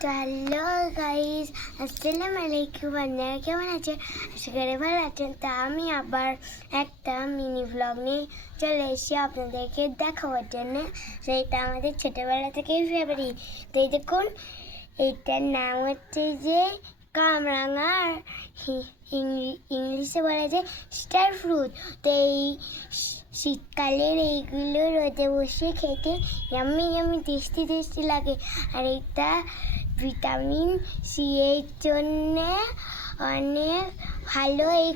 তো hello guys, আসসালামু আলাইকুম। আপনারা কেমন আছেন? আশা করি ভালো আছেন। তা আমি আবার একটা মিনি ব্লগ নিয়ে চলে এসেছি আপনাদেরকে দেখাবার জন্য। সেইটা আমাদের ছোটোবেলা থেকেই ফেভারিট। তো এই দেখুন, এইটার নাম হচ্ছে যে কামরাঙা, ইংলিশে বলা যায় স্টার ফ্রুট। তো এই শীতকালের এইগুলো রোদে বসে খেতে ইয়াম্মি ইয়াম্মি টেস্টি টেস্টি লাগে। আর এটা ভিটামিন সি এর জন্যে অনেক ভালো এই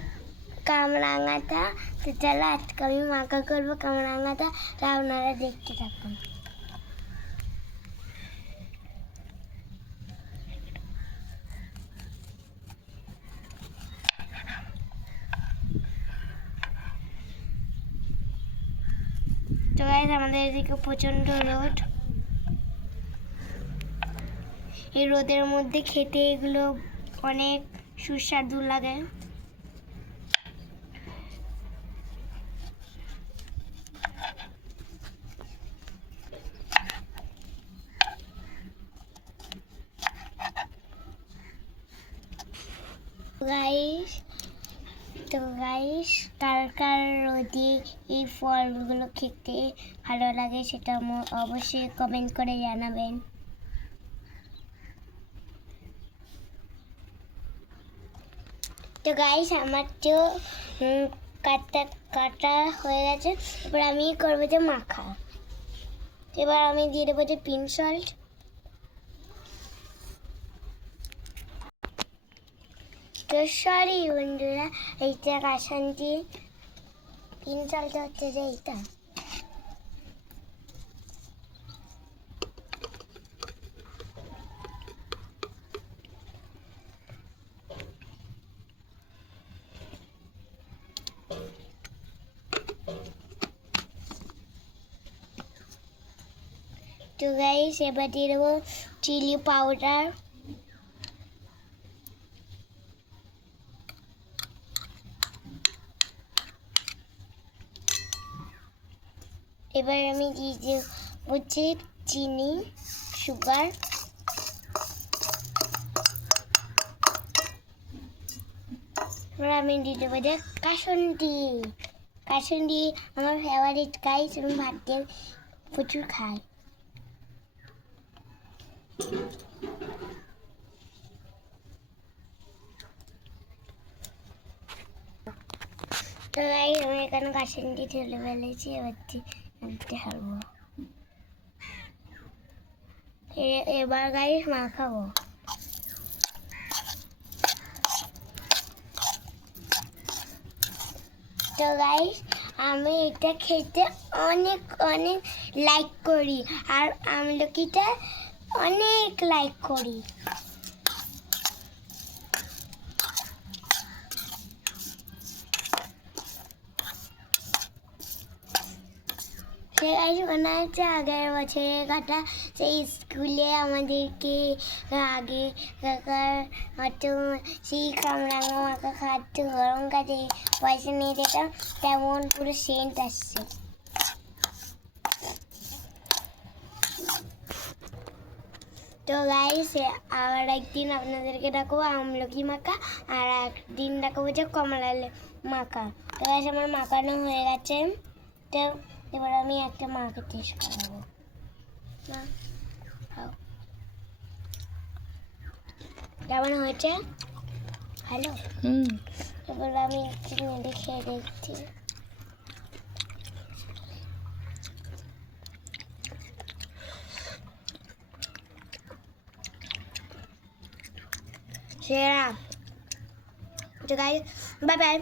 কামরাঙাটা। তো চলো আজকে আমি মাখা করবো কামরাঙাটা, তা আপনারা দেখতে থাকুন। তো গাইস, আমাদের এদিকে প্রচণ্ড রোদ। এই রোদের মধ্যে খেতে এগুলো অনেক সুস্বাদু লাগে। গাইস কার কার রোদে এই ফলগুলো খেতে ভালো লাগে সেটা অবশ্যই কমেন্ট করে জানাবেন। তো গাইস, আমার তো কাটা হয়ে গেছে। এবার আমি করবো যে মাখা। এবার আমি দিয়ে দেবো যে পিঙ্ক সল্ট। তো সরি বন্ধুরা, এইটা কাশান্তি পিঙ্ক সল্ট হচ্ছে যে এইটা। তো গাইস, এবার দিয়ে দেবো চিলি পাউডার। এবার আমি দিয়ে দেবো চিনি, সুগার। এবার আমি দিয়ে দেবো যে কাসুন্দি। আমার ফেভারিট গাইস, আমি ভাত দিয়ে প্রচুর খাই। তো গাইস, আমি এখানে কাসুন্দি ঢেলে ফেলেছি। এবার গাইস মাখাবো। তো গাইস, আমি এটা খেতে অনেক অনেক লাইক করি, আর আমলকিটা অনেক লাইক করি। মনে হচ্ছে আগের বছরের কথা, সেই স্কুলে আমাদেরকে আগে কাকার হয়তো সেই কামরাঙা মাখা খাওয়াতো, গরম কাজে পয়সা নিয়ে যেতাম, তেমন পুরো সেন্ট আসছে। তো গাইস, আর একদিন আপনাদেরকে দেখাবো আমলকি মাখা, আর একদিন দেখাবো যে কমলা মাখা। তো গাইস, আমার মাখানো হয়ে গেছে। তো এবার আমি একটা মাকে টেস্ট করাবো। কেমন হয়েছে? ভালো। এবার আমি একটু দেখে দেখছি। সেরা। তো গাইস, বাই বাই।